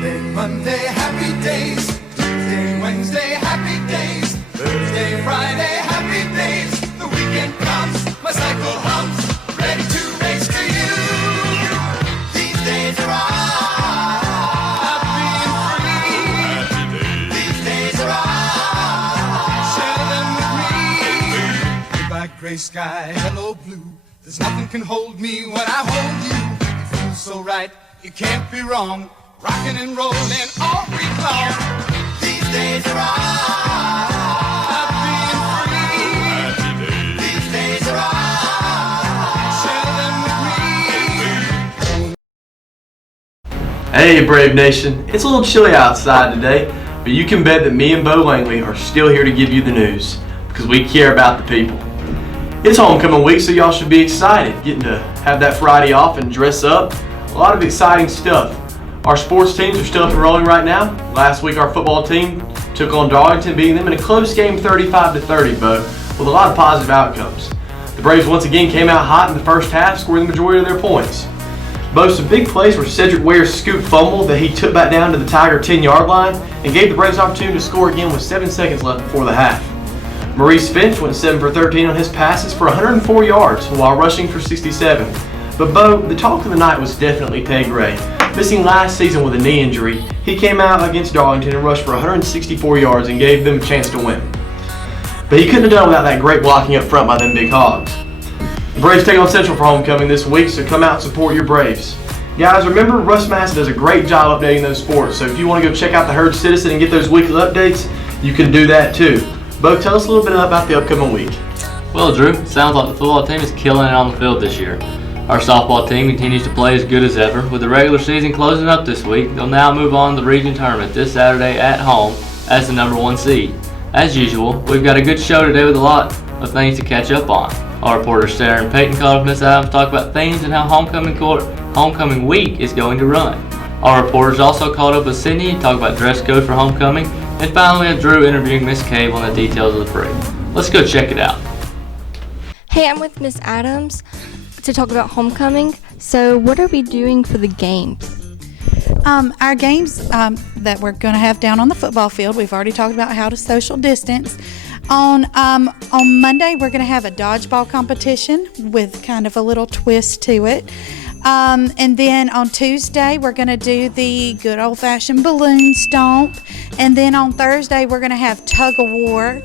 Monday, happy days. Tuesday, Wednesday, happy days. Thursday, Friday, happy days. The weekend comes, my cycle hums, ready to race to you. These days are all happy and free. These days are all, share them with me. Goodbye, gray sky, hello blue. There's nothing can hold me when I hold you. It feels so right, it can't be wrong. Rockin' and rollin' all week long. These days are all happy and free. These days are all, share them with me. Hey Brave Nation, it's a little chilly outside today, but you can bet that me and Bo Langley are still here to give you the news, because we care about the people. It's homecoming week, so y'all should be excited, getting to have that Friday off and dress up. A lot of exciting stuff. Our sports teams are still up and rolling right now. Last week our football team took on Darlington, beating them in a close game 35-30, Bo, with a lot of positive outcomes. The Braves once again came out hot in the first half, scoring the majority of their points. Both some big plays were Cedric Ware's scoop fumble that he took back down to the Tiger 10-yard line and gave the Braves an opportunity to score again with 7 seconds left before the half. Maurice Finch went 7 for 13 on his passes for 104 yards while rushing for 67. But Bo, the talk of the night was definitely Tay Gray. Missing last season with a knee injury, he came out against Darlington and rushed for 164 yards and gave them a chance to win. But he couldn't have done without that great blocking up front by them big hogs. The Braves take on Central for homecoming this week, so come out and support your Braves. Guys, remember Russ Massey does a great job updating those sports, so if you want to go check out the Herd Citizen and get those weekly updates, you can do that too. Bo, tell us a little bit about the upcoming week. Well, Drew, it sounds like the football team is killing it on the field this year. Our softball team continues to play as good as ever. With the regular season closing up this week, they'll now move on to the region tournament this Saturday at home as the number 1 seed. As usual, we've got a good show today with a lot of things to catch up on. Our reporters Sarah and Peyton called up Miss Adams to talk about things and how homecoming week is going to run. Our reporters also called up with Sydney to talk about dress code for homecoming, and finally we have Drew interviewing Miss Cave on the details of the parade. Let's go check it out. Hey, I'm with Miss Adams to talk about homecoming. So what are we doing for the games? Our games that we're going to have down on the football field, we've already talked about how to social distance. On Monday, we're going to have a dodgeball competition with kind of a little twist to it. And then on Tuesday, we're going to do the good old-fashioned balloon stomp. And then on Thursday, we're going to have tug of war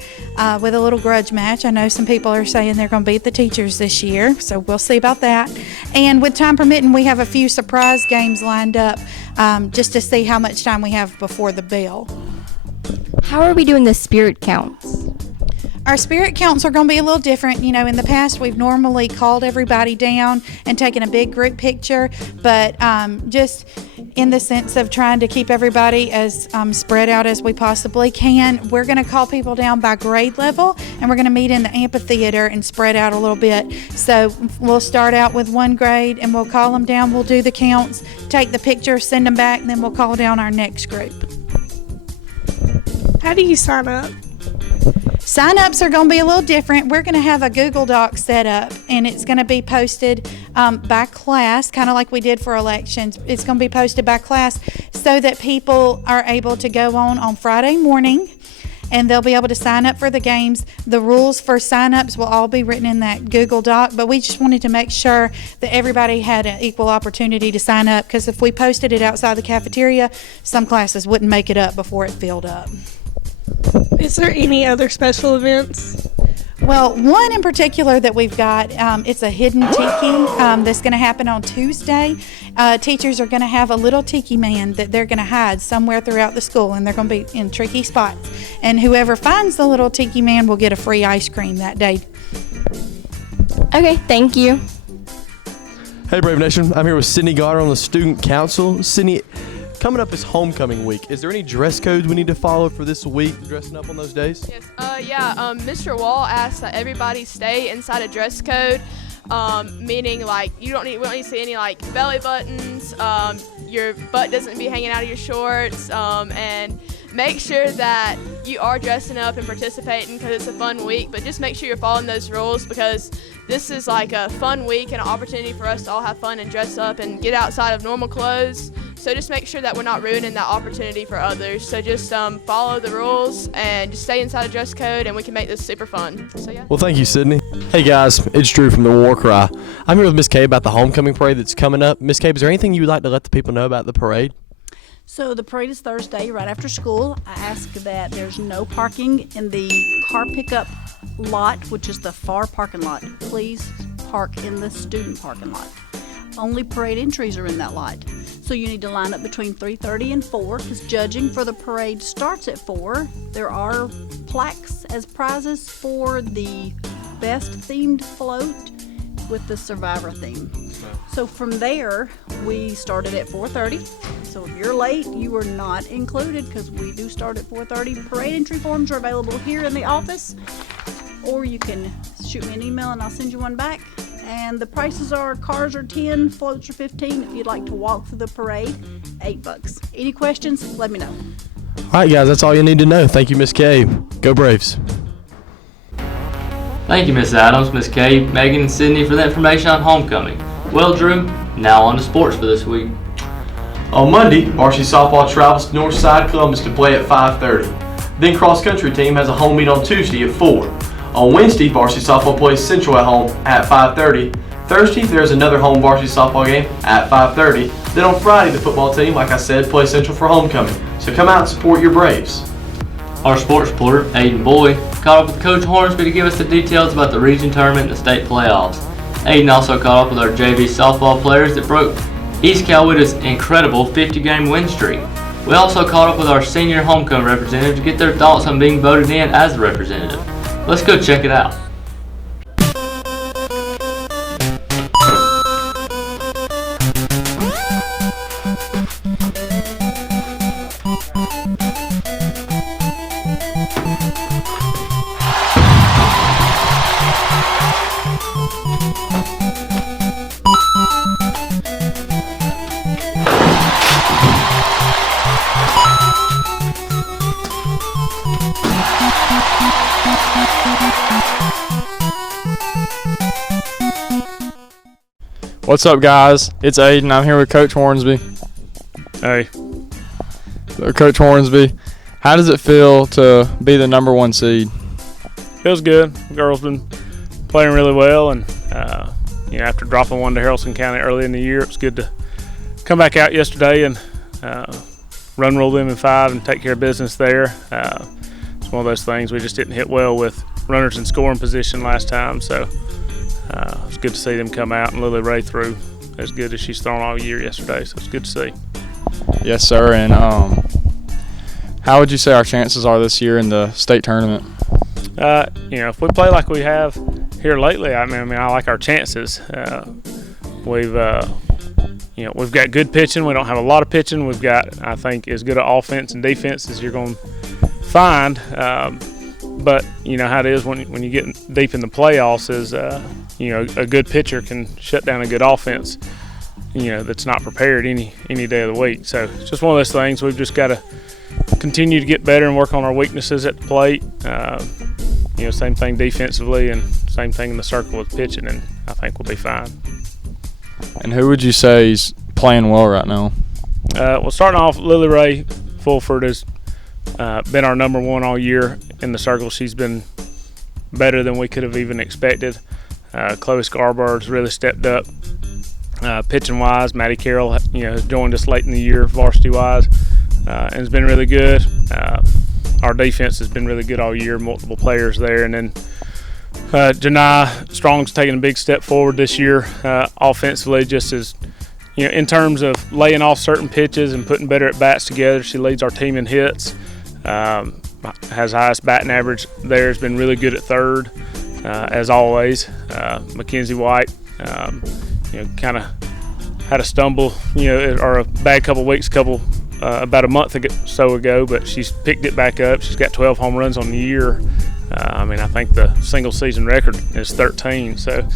with a little grudge match. I know some people are saying they're going to beat the teachers this year, so we'll see about that. And with time permitting, we have a few surprise games lined up just to see how much time we have before the bell. How are we doing the spirit counts? Our spirit counts are going to be a little different. You know, in the past, we've normally called everybody down and taken a big group picture, but just in the sense of trying to keep everybody as spread out as we possibly can, we're going to call people down by grade level, and we're going to meet in the amphitheater and spread out a little bit. So we'll start out with one grade, and we'll call them down. We'll do the counts, take the pictures, send them back, and then we'll call down our next group. How do you sign up? Sign-ups are going to be a little different. We're going to have a Google Doc set up, and it's going to be posted by class, kind of like we did for elections. It's going to be posted by class so that people are able to go on Friday morning, and they'll be able to sign up for the games. The rules for sign-ups will all be written in that Google Doc, but we just wanted to make sure that everybody had an equal opportunity to sign up, because if we posted it outside the cafeteria, some classes wouldn't make it up before it filled up. Is there any other special events? Well, one in particular that we've got, it's a hidden tiki that's going to happen on Tuesday. Teachers are going to have a little tiki man that they're going to hide somewhere throughout the school, and they're going to be in tricky spots. And whoever finds the little tiki man will get a free ice cream that day. Okay, thank you. Hey Brave Nation, I'm here with Sydney Goddard on the Student Council. Sydney, coming up is homecoming week. Is there any dress codes we need to follow for this week, dressing up on those days? Yes. Mr. Wall asked that everybody stay inside a dress code, meaning like we don't need to see any like belly buttons. Your butt doesn't be hanging out of your shorts, and make sure that you are dressing up and participating because it's a fun week. But just make sure you're following those rules, because this is like a fun week and an opportunity for us to all have fun and dress up and get outside of normal clothes. So just make sure that we're not ruining that opportunity for others. So just follow the rules and just stay inside of dress code, and we can make this super fun. So yeah. Well, thank you, Sydney. Hey guys, it's Drew from the War Cry. I'm here with Miss Kay about the homecoming parade that's coming up. Miss Kay, is there anything you would like to let the people know about the parade? So the parade is Thursday, right after school. I ask that there's no parking in the car pickup lot, which is the far parking lot. Please park in the student parking lot. Only parade entries are in that lot. So you need to line up between 3:30 and 4, because judging for the parade starts at 4. There are plaques as prizes for the best themed float with the Survivor theme. So from there, we started at 4:30. So if you're late, you are not included, because we do start at 4:30. Parade entry forms are available here in the office, or you can shoot me an email and I'll send you one back. And the prices are, cars are 10, floats are 15. If you'd like to walk through the parade, $8. Any questions, let me know. All right, guys, that's all you need to know. Thank you, Miss Kay. Go Braves. Thank you, Miss Adams, Miss Kay, Megan, and Sydney for the information on homecoming. Well, Drew, now on to sports for this week. On Monday, varsity softball travels to Northside Columbus to play at 5:30. Then cross-country team has a home meet on Tuesday at 4. On Wednesday, varsity softball plays Central at home at 5:30. Thursday, there's another home varsity softball game at 5:30. Then on Friday, the football team, like I said, plays Central for homecoming. So come out and support your Braves. Our sports reporter, Aiden Boyd, caught up with Coach Hornsby to give us the details about the region tournament and the state playoffs. Aiden also caught up with our JV softball players that broke East Coweta's incredible 50-game win streak. We also caught up with our senior homecoming representative to get their thoughts on being voted in as the representative. Let's go check it out. What's up, guys? It's Aiden. I'm here with Coach Hornsby. Hey. So, Coach Hornsby, how does it feel to be the number 1 seed? Feels good. The girls been playing really well, and after dropping one to Haralson County early in the year, it was good to come back out yesterday and run roll them in 5 and take care of business there. It's one of those things we just didn't hit well with runners in scoring position last time, so it was good to see them come out, and Lily Ray threw as good as she's thrown all year yesterday, so it's good to see. Yes, sir. And how would you say our chances are this year in the state tournament? If we play like we have here lately, I mean, I like our chances. We've got good pitching. We don't have a lot of pitching. We've got, I think, as good an offense and defense as you're going to find. But you know how it is when you get deep in the playoffs is, a good pitcher can shut down a good offense, that's not prepared any day of the week. So it's just one of those things. We've just got to continue to get better and work on our weaknesses at the plate. Same thing defensively and same thing in the circle with pitching, and I think we'll be fine. And who would you say is playing well right now? Starting off, Lily Ray Fulford has been our number 1 all year in the circle. She's been better than we could have even expected. Chloe Scarborough has really stepped up pitching wise. Maddie Carroll, has joined us late in the year varsity wise and has been really good. Our defense has been really good all year, multiple players there. And then Janai Strong's taking a big step forward this year offensively, just as, in terms of laying off certain pitches and putting better at bats together. She leads our team in hits, has highest batting average there, has been really good at third, as always. Mackenzie White, kind of had a stumble, or a bad couple weeks, about a month ago, but she's picked it back up. She's got 12 home runs on the year. I think the single season record is 13. So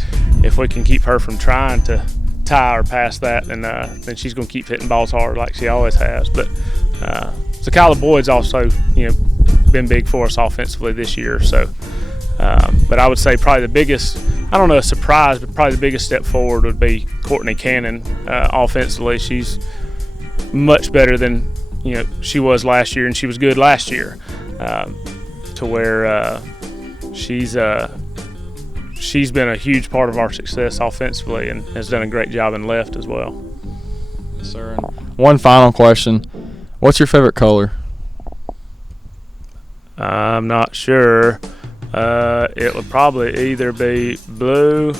if we can keep her from trying to tie or pass that, then she's going to keep hitting balls hard like she always has. But Zakyla Boyd's also, been big for us offensively this year. So, but I would say probably the biggest, I don't know a surprise, but probably the biggest step forward would be Courtney Cannon offensively. She's much better than she was last year, and she was good last year, to where she's been a huge part of our success offensively and has done a great job in left as well. Yes, sir. And one final question: what's your favorite color? I'm not sure. It would probably either be blue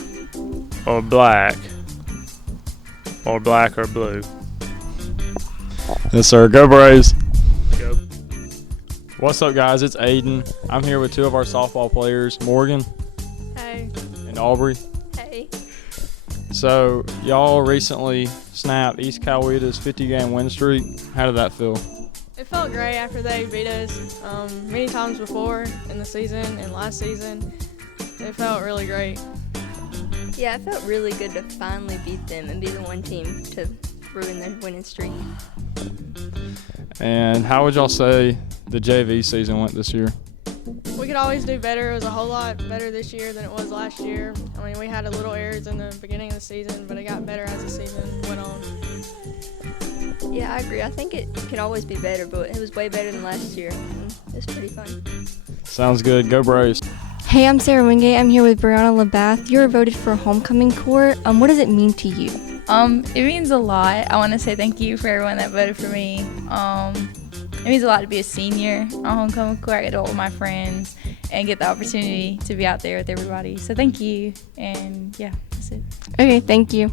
or black, or black or blue. Yes, sir. Go Braves. Go. What's up, guys? It's Aiden. I'm here with two of our softball players, Morgan Hey. and Aubrey. Hey. So, y'all recently snapped East Coweta's 50-game win streak. How did that feel? It felt great after they beat us many times before in the season and last season. It felt really great. Yeah, it felt really good to finally beat them and be the one team to ruin their winning streak. And how would y'all say the JV season went this year? We could always do better. It was a whole lot better this year than it was last year. I mean, we had a little errors in the beginning of the season, but it got better as the season went on. Yeah, I agree. I think it can always be better, but it was way better than last year. It was pretty fun. Sounds good. Go Braves. Hey, I'm Sarah Wingate. I'm here with Brianna Labath. You were voted for homecoming court. What does it mean to you? It means a lot. I want to say thank you for everyone that voted for me. It means a lot to be a senior on homecoming court. I get to go with my friends and get the opportunity to be out there with everybody. So thank you, and yeah, that's it. Okay, thank you.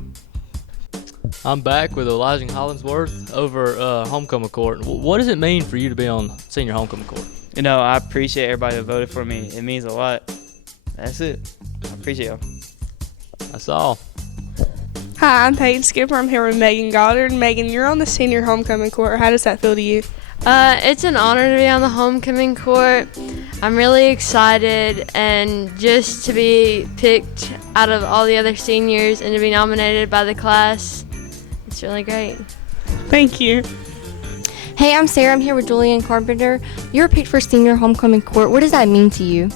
I'm back with Elijah Hollingsworth over homecoming court. What does it mean for you to be on senior homecoming court? I appreciate everybody that voted for me. It means a lot. That's it. I appreciate y'all. That's all. Hi, I'm Peyton Skipper. I'm here with Megan Goddard. Megan, you're on the senior homecoming court. How does that feel to you? It's an honor to be on the homecoming court. I'm really excited, and just to be picked out of all the other seniors and to be nominated by the class, it's really great. Thank you. Hey, I'm Sarah. I'm here with Julian Carpenter. You were picked for senior homecoming court. What does that mean to you?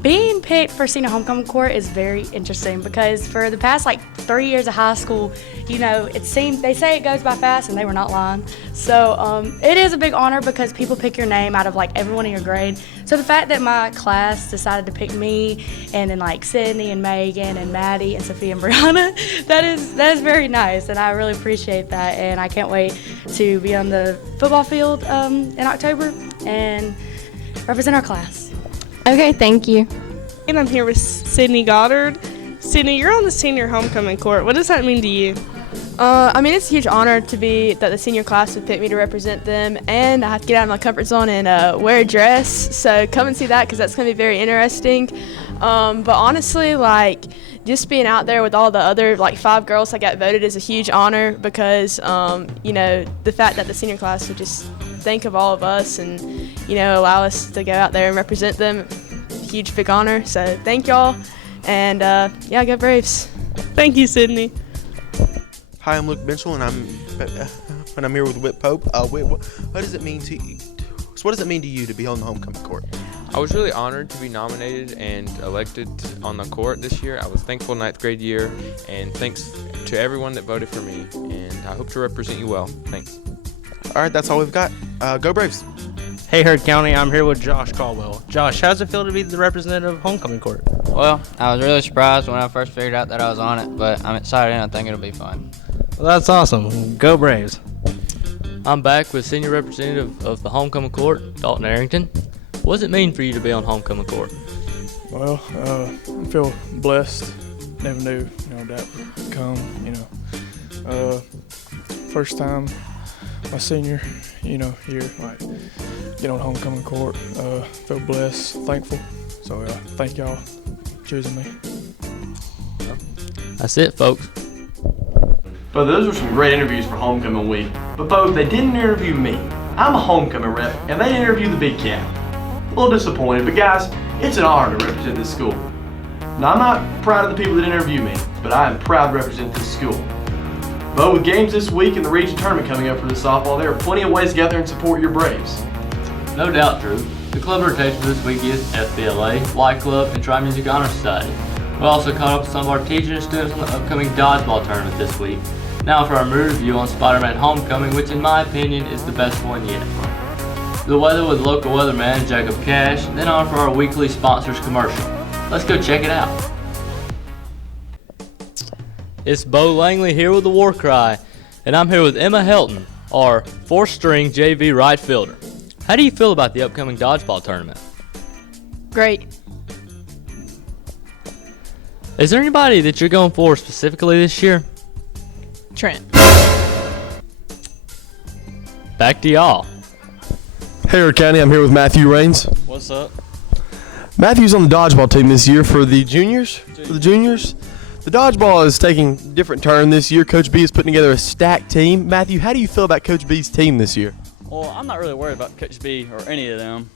Being picked for senior homecoming court is very interesting because for the past 3 years of high school, they say it goes by fast, and they were not lying. So it is a big honor because people pick your name out of everyone in your grade. So the fact that my class decided to pick me, and then Sydney and Megan and Maddie and Sophia and Brianna, that is very nice, and I really appreciate that. And I can't wait to be on the football field in October and represent our class. Okay, thank you. And I'm here with Sydney Goddard. Sydney, you're on the senior homecoming court. What does that mean to you? It's a huge honor that the senior class would pick me to represent them, and I have to get out of my comfort zone and wear a dress. So come and see that because that's going to be very interesting. But honestly, just being out there with all the other 5 girls that got voted is a huge honor because, the fact that the senior class would just think of all of us and, allow us to go out there and represent them, huge, big honor. So thank y'all, and go Braves. Thank you, Sydney. Hi, I'm Luke Mitchell, and I'm here with Whit Pope. What does it mean to you? So what does it mean to you to be on the homecoming court? I was really honored to be nominated and elected on the court this year. I was thankful 9th grade year, and thanks to everyone that voted for me, and I hope to represent you well. Thanks. All right, that's all we've got. Go Braves. Hey, Heard County, I'm here with Josh Caldwell. Josh, how does it feel to be the representative of homecoming court? Well, I was really surprised when I first figured out that I was on it, but I'm excited and I think it'll be fun. Well, that's awesome. Go Braves. I'm back with senior representative of the homecoming court, Dalton Arrington. What does it mean for you to be on homecoming court? Well, I feel blessed. Never knew, that would come, First time my senior, year, get on homecoming court. Feel blessed, thankful. So, thank y'all for choosing me. That's it, folks. But those were some great interviews for homecoming week. But folks, they didn't interview me. I'm a homecoming rep, and they interviewed the big cat. A little disappointed, but guys, it's an honor to represent this school. Now, I'm not proud of the people that interview me, but I am proud to represent this school. But with games this week and the region tournament coming up for the softball, there are plenty of ways to get out there and support your Braves. No doubt, Drew. The club rotation for this week is FBLA, Y Club, and Tri Music Honor Society. We also caught up with some of our teachers and students on the upcoming dodgeball tournament this week. Now for our movie review on Spider-Man Homecoming, which in my opinion is the best one yet. The weather with local weatherman Jacob Cash, then on for our weekly sponsors commercial. Let's go check it out. It's Bo Langley here with the War Cry, and I'm here with Emma Helton, our 4th-string JV right fielder. How do you feel about the upcoming dodgeball tournament? Great. Is there anybody that you're going for specifically this year? Trent. Back to y'all. Harrod County, I'm here with Matthew Rains. What's up? Matthew's on the dodgeball team this year for the juniors. The dodgeball is taking a different turn this year. Coach B is putting together a stacked team. Matthew, how do you feel about Coach B's team this year? Well, I'm not really worried about Coach B or any of them.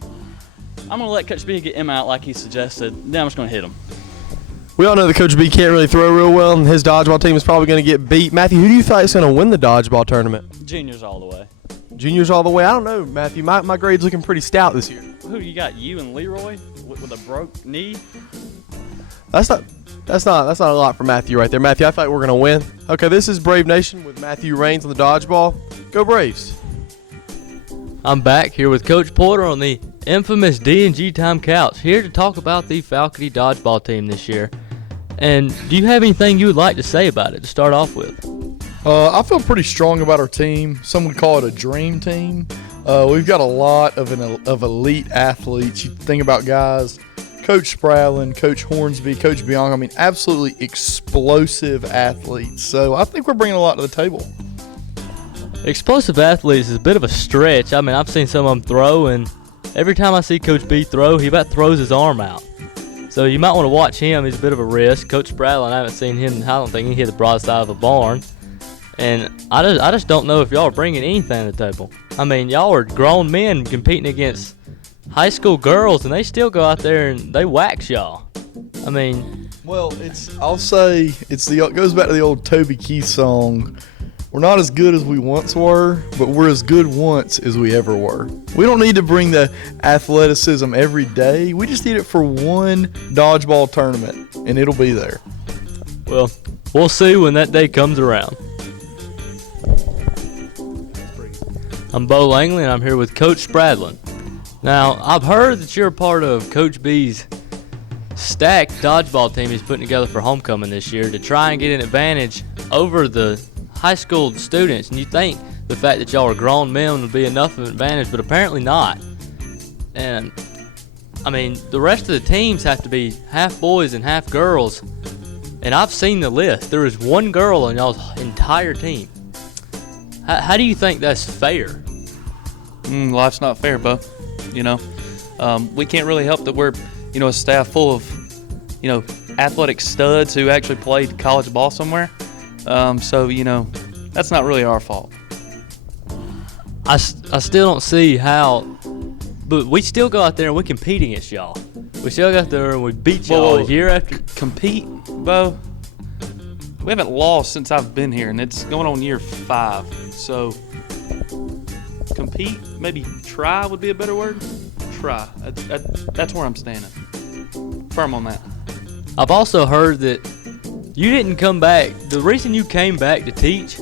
I'm going to let Coach B get him out like he suggested. Then I'm just going to hit him. We all know that Coach B can't really throw real well, and his dodgeball team is probably going to get beat. Matthew, who do you think is going to win the dodgeball tournament? Juniors all the way. Juniors all the way? I don't know, Matthew. My grade's looking pretty stout this year. Who you got? You and Leroy with a broke knee? That's not a lot for Matthew right there. Matthew, I feel like we're going to win. Okay, this is Brave Nation with Matthew Rains on the dodgeball. Go Braves. I'm back here with Coach Porter on the infamous D&G Time Couch, here to talk about the Falcony dodgeball team this year. And do you have anything you would like to say about it to start off with? I feel pretty strong about our team. Some would call it a dream team. We've got a lot of elite athletes. You think about guys, Coach Spradlin, Coach Hornsby, Coach Bianca. I mean, absolutely explosive athletes. So I think we're bringing a lot to the table. Explosive athletes is a bit of a stretch. I mean, I've seen some of them throw, and every time I see Coach B throw, he about throws his arm out. So you might want to watch him. He's a bit of a risk. Coach Spradlin, I haven't seen him. I don't think he hit the broadside of a barn. And I just don't know if y'all are bringing anything to the table. I mean, y'all are grown men competing against high school girls, and they still go out there and they wax y'all. I mean, well, I'll say it goes back to the old Toby Keith song. We're not as good as we once were, but we're as good once as we ever were. We don't need to bring the athleticism every day. We just need it for one dodgeball tournament, and it'll be there. Well, we'll see when that day comes around. I'm Bo Langley, and I'm here with Coach Spradlin. Now, I've heard that you're a part of Coach B's stacked dodgeball team he's putting together for homecoming this year to try and get an advantage over the high school students. And you think the fact that y'all are grown men would be enough of an advantage, but apparently not. And, I mean, the rest of the teams have to be half boys and half girls. And I've seen the list. There is one girl on y'all's entire team. How do you think that's fair? Life's not fair, Bo. You know, we can't really help that we're, a staff full of, athletic studs who actually played college ball somewhere. So, that's not really our fault. I still don't see how, but we still go out there and we compete against y'all. We still go out there and we beat y'all year after. Compete, Bo? We haven't lost since I've been here, and it's going on year 5. So, compete, maybe try would be a better word. Try. That's where I'm standing. Firm on that. I've also heard that you didn't come back. The reason you came back to teach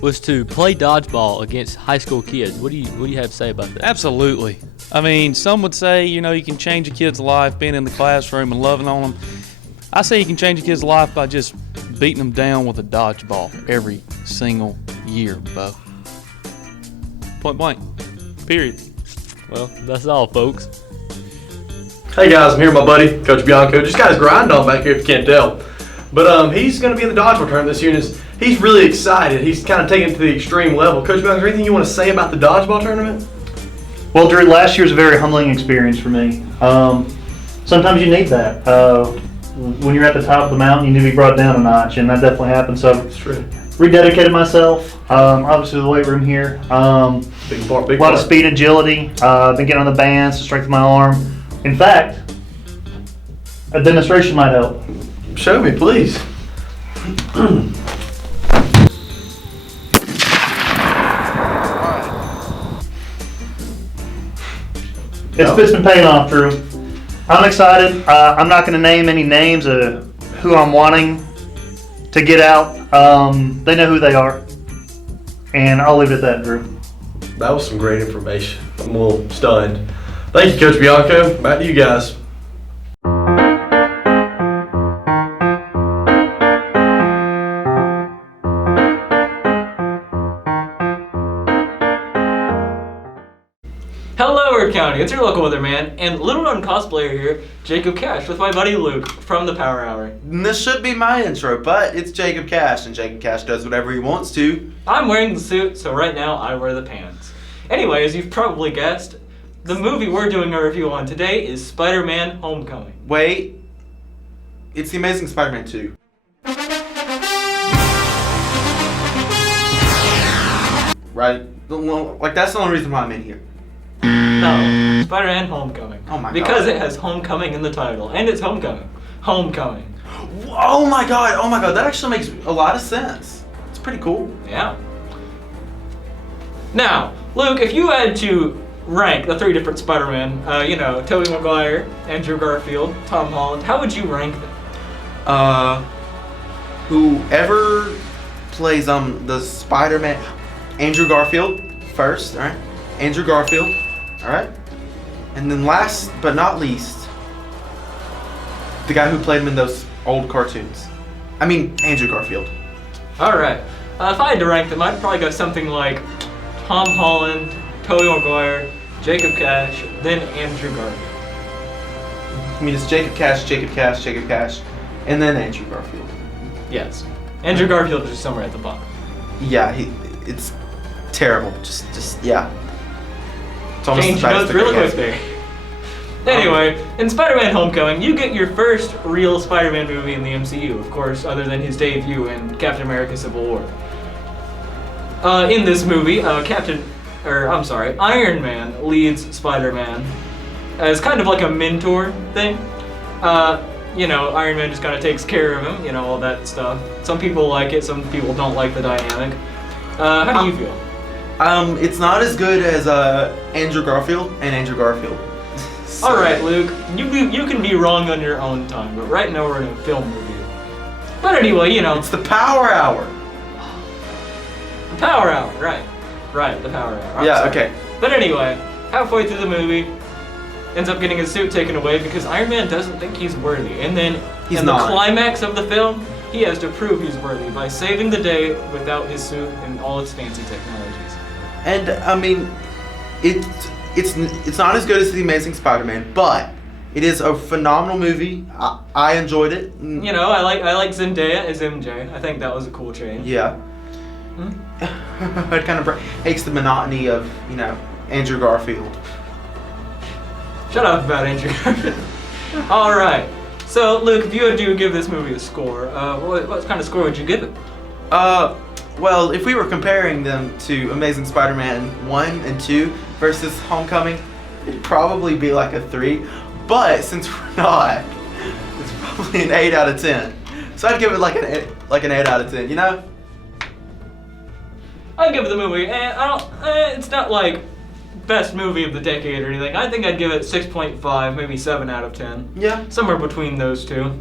was to play dodgeball against high school kids. What do you have to say about that? Absolutely. I mean, some would say, you can change a kid's life being in the classroom and loving on them. I say you can change a kid's life by just beating them down with a dodgeball every single year, Bo. Point blank. Period. Well, that's all, folks. Hey guys, I'm here with my buddy, Coach Bianco. Just got his grind on back here if you can't tell. But he's going to be in the dodgeball tournament this year, and he's really excited. He's kind of taking it to the extreme level. Coach Bianco, is there anything you want to say about the dodgeball tournament? Well, Drew, last year's a very humbling experience for me. Sometimes you need that. When you're at the top of the mountain, you need to be brought down a notch, and that definitely happened. So, rededicated myself. Obviously, the weight room here. A lot of speed, agility. I've been getting on the bands to strengthen my arm. In fact, a demonstration might help. Show me, please. It's been paying off, Drew. I'm excited. I'm not going to name any names of who I'm wanting to get out They know who they are. And I'll leave it at that, Drew. That was some great information. I'm a little stunned. Thank you, Coach Bianco. Back to you guys. Hello, Word County. It's your local weatherman and little known cosplayer here, Jacob Cash, with my buddy Luke from the Power Hour. And this should be my intro, but it's Jacob Cash, and Jacob Cash does whatever he wants to. I'm wearing the suit, so right now I wear the pants. Anyway, as you've probably guessed, the movie we're doing a review on today is Spider-Man Homecoming. Wait, it's The Amazing Spider-Man 2. Right? Like, that's the only reason why I'm in here. No, Spider-Man Homecoming. Oh my god. Because it has homecoming in the title, and it's homecoming. Homecoming. Oh my god, that actually makes a lot of sense. It's pretty cool. Yeah. Now, Luke, if you had to rank the three different Spider-Man, Tobey Maguire, Andrew Garfield, Tom Holland, how would you rank them? Whoever plays the Spider-Man, Andrew Garfield first, alright? Andrew Garfield, alright? And then last but not least, the guy who played him in those old cartoons. I mean, Andrew Garfield. Alright. If I had to rank them, I'd probably go something like Tom Holland, Tobey Maguire, Jacob Cash, then Andrew Garfield. I mean, it's Jacob Cash, and then Andrew Garfield. Yes. Andrew Garfield is just somewhere at the bottom. Yeah, it's terrible. Just yeah. It's almost Change as bad as notes the real Great quick Gatsby. there. Anyway, in Spider-Man Homecoming, you get your first real Spider-Man movie in the MCU, of course, other than his debut in Captain America: Civil War. In this movie, Iron Man leads Spider-Man as kind of like a mentor thing. Iron Man just kind of takes care of him, all that stuff. Some people like it, some people don't like the dynamic. How do you feel? It's not as good as Andrew Garfield and Andrew Garfield. So. All right, Luke, you can be wrong on your own time, but right now we're in a film review. But anyway, It's the Power Hour. The Power Hour, right, the Power Hour. I'm sorry. Okay. But anyway, halfway through the movie, ends up getting his suit taken away because Iron Man doesn't think he's worthy. And then in the climax of the film, he has to prove he's worthy by saving the day without his suit and all its fancy technologies. And I mean, it's not as good as The Amazing Spider-Man, but it is a phenomenal movie. I enjoyed it. I like Zendaya as MJ. I think that was a cool change. Yeah. It kind of breaks the monotony of Andrew Garfield. Shut up about Andrew Garfield. All right. So, Luke, if you had to give this movie a score, what kind of score would you give it? Well, if we were comparing them to Amazing Spider-Man 1 and 2 versus Homecoming, it'd probably be like a 3. But since we're not, it's probably an 8 out of 10. So I'd give it like an 8 out of 10, I'd give the movie, it's not like best movie of the decade or anything. I think I'd give it 6.5, maybe 7 out of 10. Yeah. Somewhere between those two.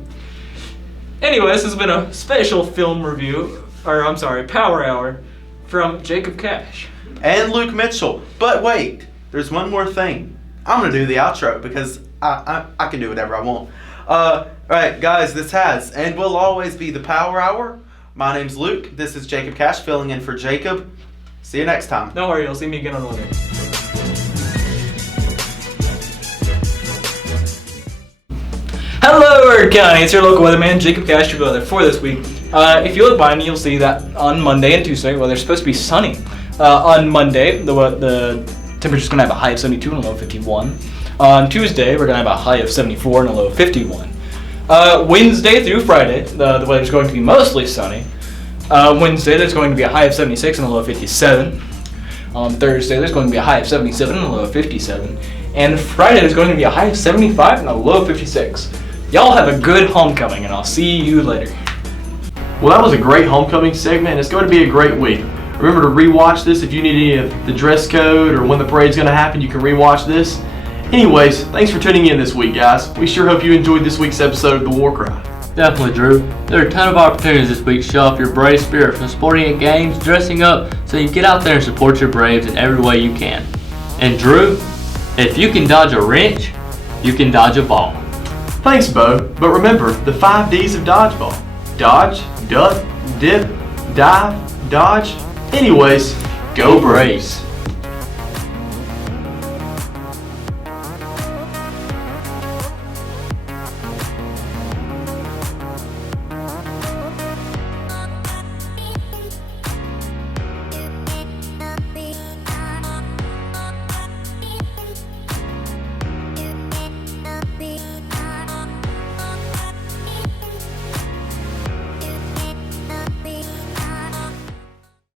Anyway, this has been a special film review, Power Hour, from Jacob Cash. And Luke Mitchell. But wait, there's one more thing. I'm going to do the outro because I can do whatever I want. Alright, guys, this has and will always be the Power Hour. My name's Luke. This is Jacob Cash filling in for Jacob. See you next time. Don't worry, you'll see me again on Monday. Hello, Word County. It's your local weatherman, Jacob Cash, your weather for this week. If you look behind me, you'll see that on Monday and Tuesday, well, they're supposed to be sunny. On Monday, the temperature's going to have a high of 72 and a low of 51. On Tuesday, we're going to have a high of 74 and a low of 51. Wednesday through Friday, the weather's going to be mostly sunny. Wednesday, there's going to be a high of 76 and a low of 57. On Thursday, there's going to be a high of 77 and a low of 57. And Friday, there's going to be a high of 75 and a low of 56. Y'all have a good homecoming, and I'll see you later. Well, that was a great homecoming segment, and it's going to be a great week. Remember to rewatch this if you need any of the dress code or when the parade's going to happen. You can rewatch this. Anyways, thanks for tuning in this week, guys. We sure hope you enjoyed this week's episode of The War Cry. Definitely, Drew. There are a ton of opportunities this week to show off your Brave spirit, from sporting at games, dressing up, so you get out there and support your Braves in every way you can. And Drew, if you can dodge a wrench, you can dodge a ball. Thanks, Bo. But remember the 5 Ds of dodgeball: dodge, duck, dip, dive, dodge. Anyways, go Braves.